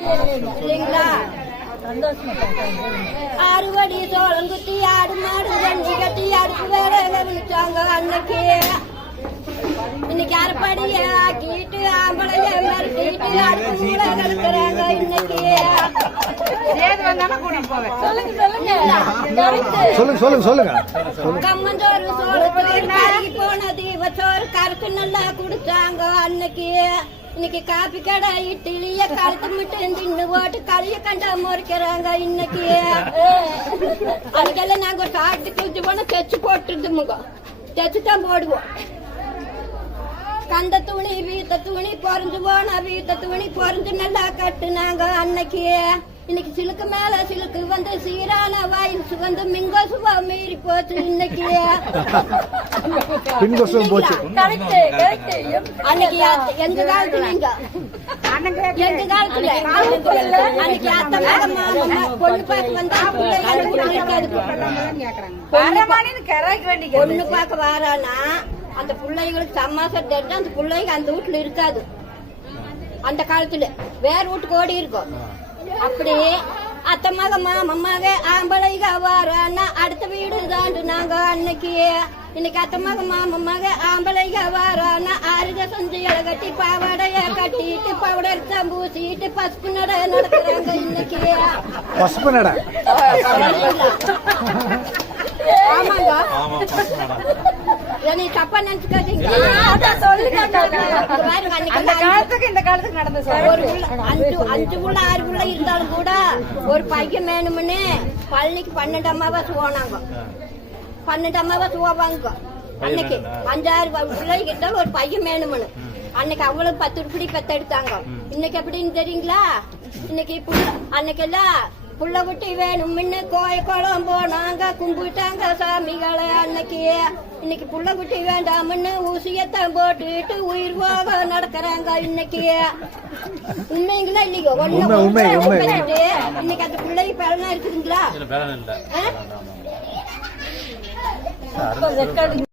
இல்லைங்களா? அறுவடி சோளம் குத்தி ஆடு மாடு வண்டி கட்டி அடுப்பு வேற விழிச்சாங்க அன்னைக்கு. இன்னைக்கு அரைப்படிய ஆக்கிட்டு ஆம்பளைய மிரட்டிட்டு அடுப்பு மூட கலக்குறாங்க இன்னைக்கு. சொல்லுங்க சொல்லுங்க. சொல்லுங்க கம்மஞ்சோறு சோறு சோறு கருகி போன தீப சோறு கருக்கு நல்லா குடிச்சாங்க அன்னைக்கு. இன்னைக்கு காப்பி கடை இட்லிய கழுத்து மட்டும் தின்னு போட்டு களிய கண்டா முறைக்கிறாங்க இன்னைக்கு. அதுக்கெல்லாம் நாங்க ஒரு காட்டு குளிச்சு போனா தைச்சு போட்டுருந்தோமுங்க தைச்சு தான் போடுவோம். கந்த துணி வீத்த துணி பொறிஞ்சு போனா வீத்த துணி பொறிஞ்சு நல்லா கட்டுனாங்க அன்னைக்கு. இன்னைக்கு சிலுக்கு மேல சிலுக்கு வந்து சீரான வயசு வந்து மிங்கோசுவா மீறி போச்சு. இன்னைக்கு பின்கோசம் போச்சு அன்னைக்கு அத்த- எங்க காலத்துலங்க எங்க காலத்துல? அன்னைக்கு அத்தை மாமா பொண்ணு பார்க்க வந்தா பிள்ளைங்க அந்த வீட்டுல இருக்காது பொண்ணு பார்க்க வாரானா அந்த பிள்ளைங்களுக்கு சமாசம் தெரிஞ்சு அந்த பிள்ளைங்க அந்த வீட்டுல இருக்காது. அந்த காலத்துல. வேற வீட்டுக்கு ஓடி இருக்கும். அப்படி அத்தை மக மாமா மக ஆம்பளைங்க வாரானா அடுத்த வீடு தாண்டு நாங்க அன்னைக்கு. இன்னைக்கு அத்தை மக மாமா மக ஆம்பளைங்க வாரானா அருக செஞ்சு இலை கட்டி பாவாடைய கட்டிட்டு பவுடர் பூசிட்டு பசுப்பு நட நடக்கிறாங்க இன்னைக்கு. பசுப்பு நட. ஆமாங்க. என்னை தப்பா நினைச்சுக்காதீங்க. அன்னைக்கு அந்த காலத்துக்கு இந்த காலத்துக்கு நடந்த ஒரு புள்ள அஞ்சு அஞ்சு புள்ள ஆறு புள்ள இருந்தாலும் கூட ஒரு பையன் வேணும்னு பழனிக்கு பன்னெண்டு அம்மாவாசை போனாங்க பன்னெண்டு அம்மாவாசை போவாங்க அன்னைக்கு அஞ்சாறு பிள்ளைங்க இருந்தாலும் ஒரு பையன் வேணும்னு. அன்னைக்கு அவ்வளவு பத்து உருப்படி பெத்தெடுத்தாங்க இன்னைக்கு எப்படின்னு தெரியுங்களா? இன்னைக்கு புள்ள அன்னைக்கெல்லாம் புள்ள குட்டி வேணும்னு கோய குளம் போனாங்க கும்பிட்டாங்க சாமிகளை அன்னைக்கு. இன்னைக்கு புள்ள குட்டி வேண்டாம்னு ஊசியத்தான் போட்டுட்டு உயிர் போக நடக்கிறாங்க இன்னைக்கு. உண்மைங்களா இல்லையோ? ஒண்ணு உண்மை, உண்மை, உண்மை. பண்ணிட்டு, இன்னைக்கு அந்த பிள்ளைக்கு பலனா இருக்குதுங்களா?